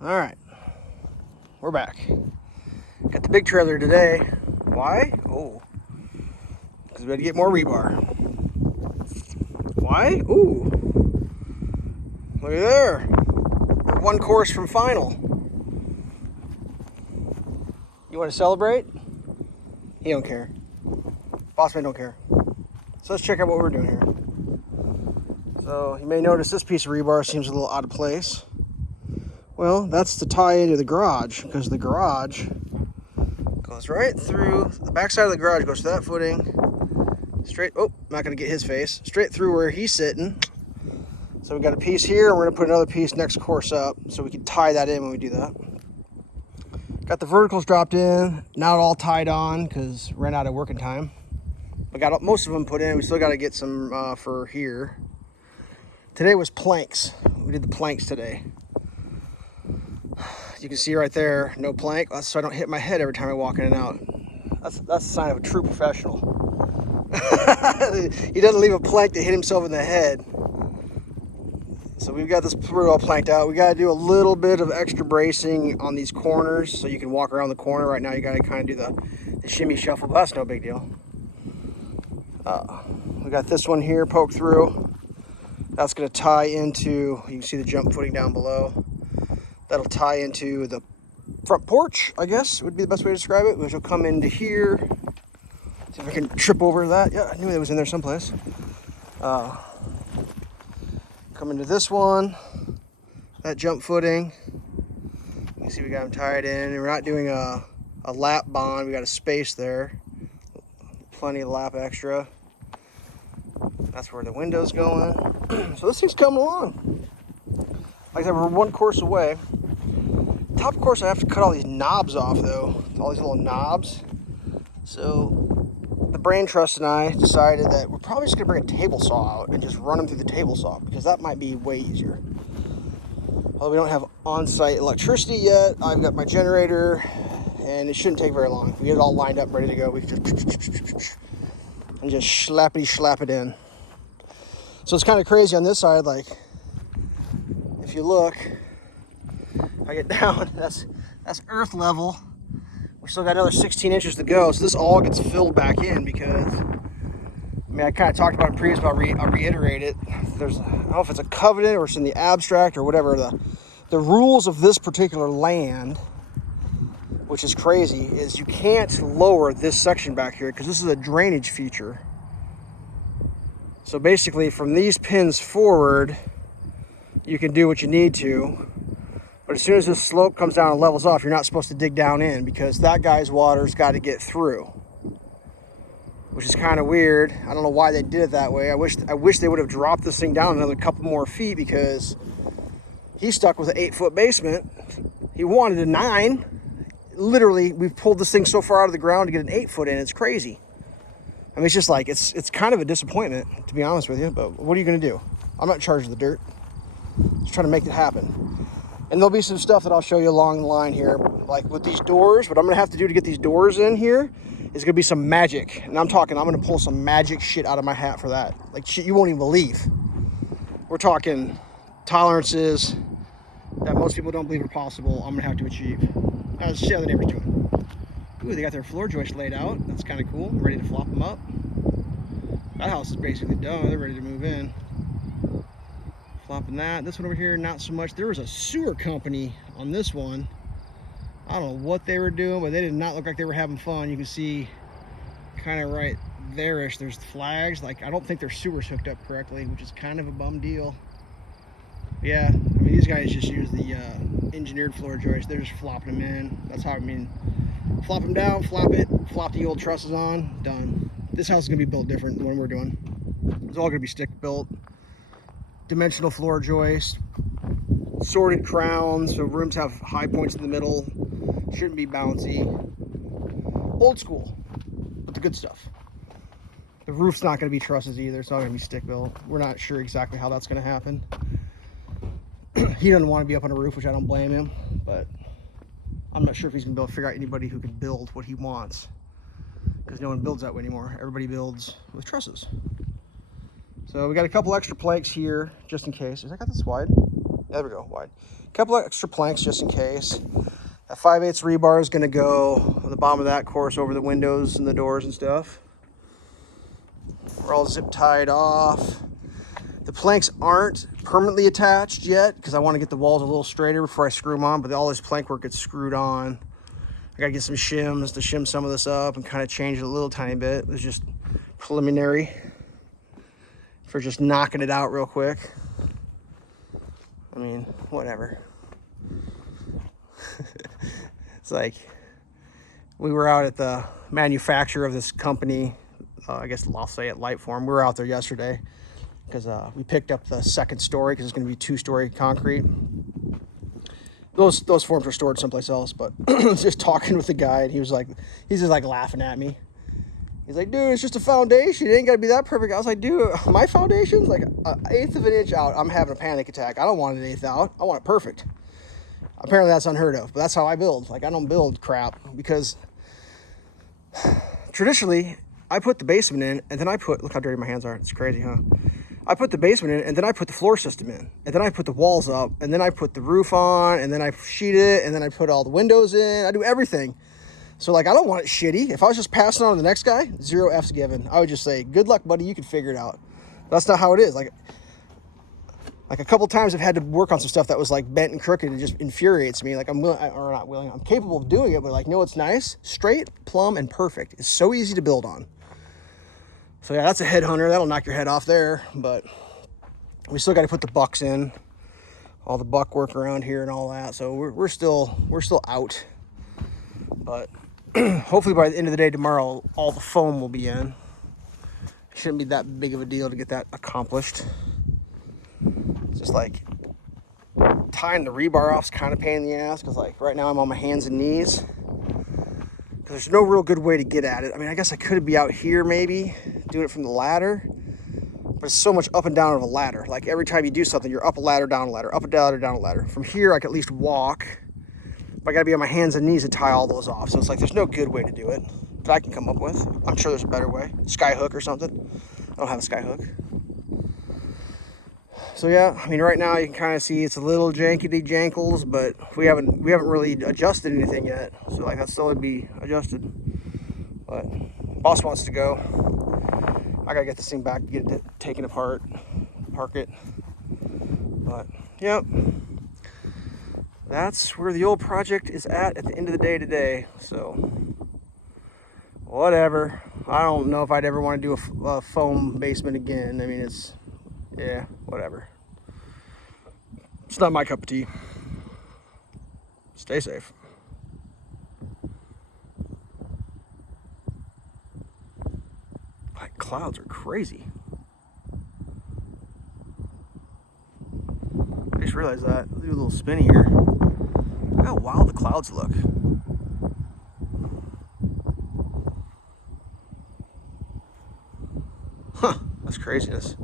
All right, we're back. Got the big trailer today. Why? Oh, because we had to get more rebar. Why? Ooh, look at there. We're one course from final. You want to celebrate? He don't care. Boss man don't care. So let's check out what we're doing here. So you may notice this piece of rebar seems a little out of place. Well, that's to tie into the garage, because the garage goes right through, the backside of the garage goes to that footing, straight, oh, I'm not going to get his face, straight through where he's sitting. So we got a piece here, and we're going to put another piece next course up, so we can tie that in when we do that. Got the verticals dropped in, not all tied on, because ran out of working time. We got most of them put in, we still got to get some for here. Today was planks. We did the planks today. You can see right there, no plank, so I don't hit my head every time I walk in and out. That's a sign of a true professional. He doesn't leave a plank to hit himself in the head. So we've got this pretty well planked out. We got to do a little bit of extra bracing on these corners so you can walk around the corner. Right now you got to kind of do the shimmy shuffle, but that's no big deal. We got this one here poked through. That's going to tie into, you can see the jump footing down below. That'll tie into the front porch, I guess, would be the best way to describe it, which will come into here. See if I can trip over that. Yeah, I knew it was in there someplace. Come into this one, that jump footing. You can see we got them tied in. And we're not doing a lap bond. We got a space there. Plenty of lap extra. That's where the window's going. So this thing's coming along. Like I said, we're one course away. Top course, I have to cut all these knobs off though, all these little knobs. So the brain trust and I decided that we're probably just gonna bring a table saw out and just run them through the table saw, because that might be way easier. Although we don't have on-site electricity yet, I've got my generator, and it shouldn't take very long. If we get it all lined up, ready to go, we can just and just slap it in. So it's kind of crazy on this side, like if you look, if I get down, that's earth level. We still got another 16 inches to go, so this all gets filled back in because, I mean, I kind of talked about it previous, but I'll reiterate it. I don't know if it's a covenant or it's in the abstract or whatever, the rules of this particular land, which is crazy, is you can't lower this section back here because this is a drainage feature. So basically from these pins forward, you can do what you need to, but as soon as this slope comes down and levels off, you're not supposed to dig down in because that guy's water's got to get through, which is kind of weird. I don't know why they did it that way. I wish they would have dropped this thing down another couple more feet, because he's stuck with an 8-foot basement. He wanted a 9. Literally, we've pulled this thing so far out of the ground to get an 8-foot in. It's crazy. I mean, it's just like, it's kind of a disappointment, to be honest with you, but what are you going to do? I'm not in charge of the dirt. Just trying to make it happen. And there'll be some stuff that I'll show you along the line here, like with these doors. What I'm going to have to do to get these doors in here is going to be some magic. And I'm going to pull some magic shit out of my hat for that. Like shit you won't even believe. We're talking tolerances that most people don't believe are possible. I'm going to have to achieve. Now let's see how the neighbors doing. Ooh, they got their floor joists laid out. That's kind of cool. Ready to flop them up. That house is basically done. They're ready to move in. Flopping that. This one over here, not so much. There was a sewer company on this one. I don't know what they were doing, but they did not look like they were having fun. You can see kind of right there-ish, there's flags. Like, I don't think their sewer's hooked up correctly, which is kind of a bum deal. Yeah, I mean, these guys just use the engineered floor joist. They're just flopping them in. That's how, I mean, flop them down, flop it, flop the old trusses on, done. This house is going to be built different than what we're doing. It's all going to be stick built. Dimensional floor joist, sorted crowns, so rooms have high points in the middle. Shouldn't be bouncy. Old school, but the good stuff. The roof's not going to be trusses either. It's not going to be stick built. We're not sure exactly how that's going to happen. He doesn't want to be up on a roof, which I don't blame him, but I'm not sure if he's going to be able to figure out anybody who can build what he wants, because no one builds that way anymore. Everybody builds with trusses. So we got a couple extra planks here just in case. Has that got this wide? There we go, wide. A couple of extra planks just in case. That 5/8 rebar is going to go on the bottom of that, of course, over the windows and the doors and stuff. We're all zip tied off. The planks aren't permanently attached yet because I want to get the walls a little straighter before I screw them on, but all this plank work gets screwed on. I gotta get some shims to shim some of this up and kind of change it a little tiny bit. It's just preliminary for just knocking it out real quick. I mean, whatever. It's like we were out at the manufacturer of this company. I guess I'll say at LiteForm. We were out there yesterday because we picked up the second story because it's going to be 2-story concrete. Those forms are stored someplace else, but I was just talking with the guy, and he's just like laughing at me. He's like, dude, it's just a foundation. It ain't got to be that perfect. I was like, dude, my foundation's like 1/8 of an inch out. I'm having a panic attack. I don't want it 1/8 out. I want it perfect. Apparently that's unheard of, but that's how I build. Like, I don't build crap because traditionally I put the basement in, and then look how dirty my hands are. It's crazy, huh? I put the basement in, and then I put the floor system in, and then I put the walls up, and then I put the roof on, and then I sheet it, and then I put all the windows in. I do everything. So, like, I don't want it shitty. If I was just passing on to the next guy, 0 F's given. I would just say, good luck, buddy. You can figure it out. That's not how it is. Like a couple times I've had to work on some stuff that was like bent and crooked. It just infuriates me. Like, I'm capable of doing it, but like, no, it's nice, straight, plumb, and perfect. It's so easy to build on. So yeah, that's a headhunter. That'll knock your head off there, but we still got to put the bucks in, all the buck work around here and all that. So we're still out, but hopefully by the end of the day tomorrow, all the foam will be in. Shouldn't be that big of a deal to get that accomplished. It's just like tying the rebar off is kind of pain in the ass because like right now I'm on my hands and knees because there's no real good way to get at it. I mean, I guess I could be out here maybe doing it from the ladder, but it's so much up and down of a ladder. Like every time you do something, you're up a ladder, down a ladder, up a ladder, down a ladder. From here, I can at least walk, but I gotta be on my hands and knees to tie all those off. So it's like there's no good way to do it that I can come up with. I'm sure there's a better way. Sky hook or something. I don't have a sky hook. So yeah, I mean, right now you can kind of see it's a little jankety jankles, but we haven't really adjusted anything yet. So like that still would be adjusted. But boss wants to go. I gotta get this thing back, get it taken apart, park it. But yep, that's where the old project is at the end of the day today. So whatever. I don't know if I'd ever want to do a foam basement again. I mean, yeah, whatever. It's not my cup of tea. Stay safe. Like, clouds are crazy. I just realized that. I'll do a little spinny here. Look how wild the clouds look. Huh, that's craziness.